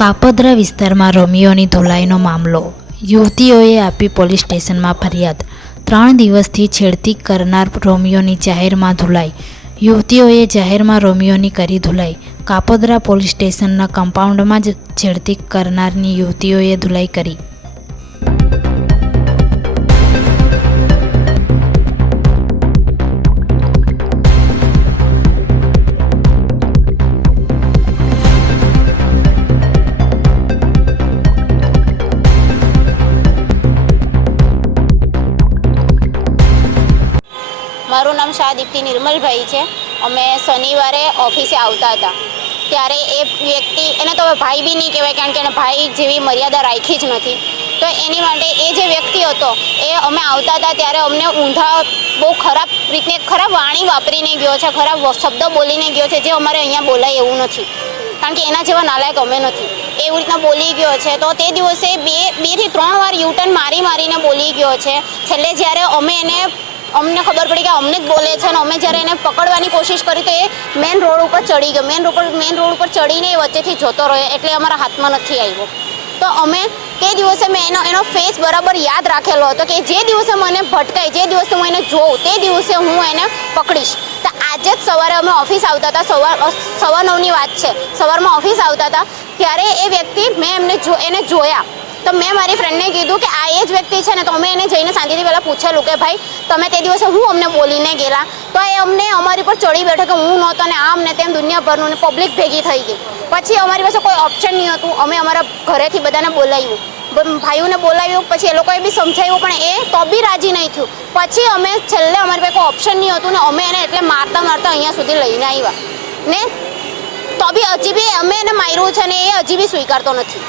કાપોદ્રા વિસ્તારમાં રોમિયોની ધોલાઈનો મામલો. યુવતીઓએ આપી પોલીસ સ્ટેશનમાં ફરિયાદ. 3 દિવસથી છેડતી કરનાર રોમિયોની જાહેરમાં ધુલાઈ. યુવતીઓએ જાહેરમાં રોમિયોની કરી ધુલાઈ. કાપોદ્રા પોલીસ સ્ટેશનના કમ્પાઉન્ડમાં જ છેડતી કરનારની યુવતીઓએ ધુલાઈ કરી. મારું નામ શાહદીપ્તિ નિર્મલભાઈ છે. અમે શનિવારે ઓફિસે આવતા હતા ત્યારે એ વ્યક્તિ, એને તો હવે ભાઈ બી નહીં કહેવાય કારણ કે એને ભાઈ જેવી મર્યાદા રાખી જ નથી. તો એની માટે એ જે વ્યક્તિ હતો એ અમે આવતા હતા ત્યારે અમને ઊંધા બહુ ખરાબ રીતને ખરાબ વાણી વાપરીને ગયો છે, ખરાબ શબ્દ બોલીને ગયો છે, જે અમારે અહીંયા બોલાય એવું નથી કારણ કે એના જેવા નાલાયક અમે નથી. એવી રીતના બોલી ગયો છે. તો તે દિવસે બે થી 3 વાર યુટર્ન મારીને બોલી ગયો છે. છેલ્લે જ્યારે અમને ખબર પડી કે અમને જ બોલે છે અને અમે જ્યારે એને પકડવાની કોશિશ કરી તો એ મેઇન રોડ ઉપર ચડી ગયો. મેઇન રોડ ઉપર ચડીને એ વચ્ચેથી જતો રહ્યો એટલે અમારા હાથમાં નથી આવ્યો. તો અમે તે દિવસે મેં એનો ફેસ બરાબર યાદ રાખેલો હતો કે જે દિવસે મને ભટકાય, જે દિવસે હું એને જોઉં તે દિવસે હું એને પકડીશ. તો આજે જ સવારે અમે ઓફિસ આવતા હતા, 9:15ની વાત છે. સવારમાં ઓફિસ આવતા હતા ત્યારે એ વ્યક્તિ, મેં એને જોયા તો મેં મારી ફ્રેન્ડને કીધું કે આ એ જ વ્યક્તિ છે ને. તો અમે એને જઈને શાંતિથી પહેલાં પૂછેલું કે ભાઈ તમે તે દિવસે હું અમને બોલીને ગયેલા. તો એ અમને અમારી પર ચડી બેઠો કે હું નહોતો ને આમ ને તેમ દુનિયાભરનું ને પબ્લિક ભેગી થઈ ગઈ. પછી અમારી પાસે કોઈ ઓપ્શન નહીં હતું. અમે અમારા ઘરેથી બધાને બોલાવ્યું, ભાઈઓને બોલાવ્યું, પછી એ લોકોએ બી સમજાવ્યું પણ એ તો બી રાજી નહીં થયું. પછી અમે છેલ્લે અમારી પાસે કોઈ ઓપ્શન નહીં હતું ને અમે એને એટલે મારતા અહીંયા સુધી લઈને આવ્યા ને. તો બી હજી બી અમે એને માર્યું છે ને એ હજી બી સ્વીકારતો નથી.